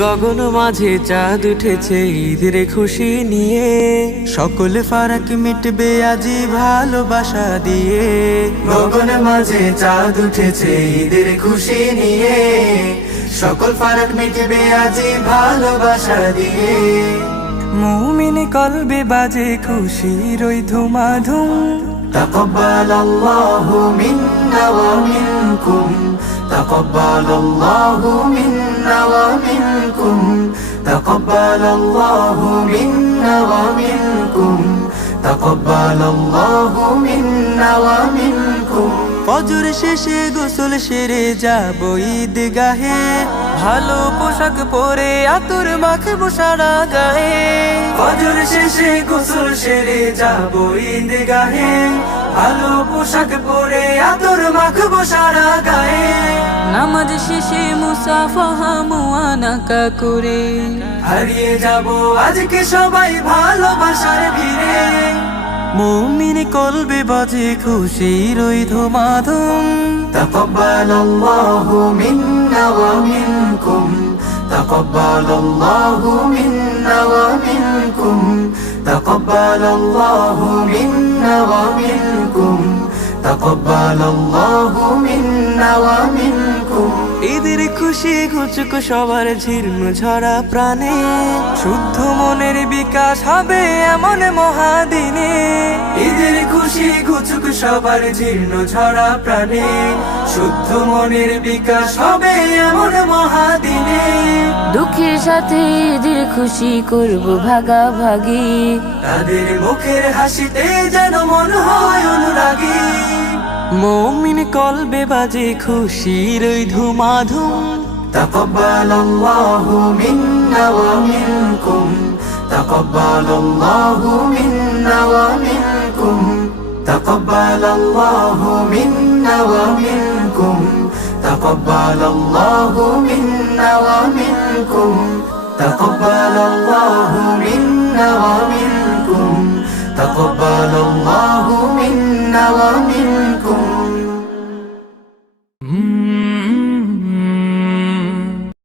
গগন মাঝে চাঁদ উঠেছে ঈদের খুশি নিয়ে, সকলে ফারাক মিটবে আজি ভালোবাসা দিয়ে। গগন মাঝে চাঁদ উঠেছে ঈদের খুশি নিয়ে, সকল ফারাক মিটবে আজি ভালোবাসা দিয়ে। মুমিন কলবে বাজে খুশির ওই ধুমাধুম, তাকাব্বালাল্লাহু মিন্না ওয়া মিনকুম, তাকাব্বালাল্লাহু মিন্না ওয়া মিনকুম, তাকাব্বালাল্লাহু মিন্না ওয়া মিনকুম, তাকাব্বালাল্লাহু মিন্না ওয়া মিনকুম। ফজর শেষে গোসল সেরে যাব ঈদগাহে, ভালো পোশাক পরে আতর মাখবো সারা গায়ে। ফজর শেষে গোসল সেরে যাব ঈদগাহে, ভালো পোশাক পরে আতর মাখবো সারা গায়ে। নামাজ শেষে মুসাফাহা মুআনাকা করে, হারিয়ে যাব আজকে সবাই ভালোবাসার ভিড়ে। মুমিন কলবে বাজে খুশির ওই ধুমাধুম, তাকাব্বালাল্লাহু মিন্না ওয়া মিনকুম, তাকাব্বালাল্লাহু মিন্না ওয়া মিনকুম, তাকাব্বালাল্লাহু মিন্না ওয়া মিনকুম, তাকাব্বালাল্লাহু মিন্না ওয়া মিনকুম। ঈদের খুশি ঘুচুক সবার ঝির্ম ঝরা প্রাণে, শুদ্ধ মনের বিকাশ হবে এমন মহাদিনে। ঈদের খুশি ঘুচুক সবার জীর্ণ ঝরা প্রাণে, শুদ্ধ মনের বিকাশ হবে এমন মহাদিনে। দুঃখের সাথে ঈদের খুশি করব ভাগাভাগি, তাদের মুখের হাসিতে যেন মন হয় অনুরাগী। মুমিন কলবে বাজে খুশির ওই ধুমাধুম, তাকাব্বালাল্লাহু মিন্না ওয়া মিনকুম, তাকাব্বালাল্লাহু মিন্না ওয়া মিনকুম, তাকাব্বালাল্লাহু মিন্না ওয়া মিনকুম, তাকাব্বালাল্লাহু মিন্না ওয়া মিনকুম, তাকাব্বালাল্লাহু মিন্না ওয়া মিনকুম, তাকাব্বালাল্লাহু মিন্না ওয়া মিনকুম।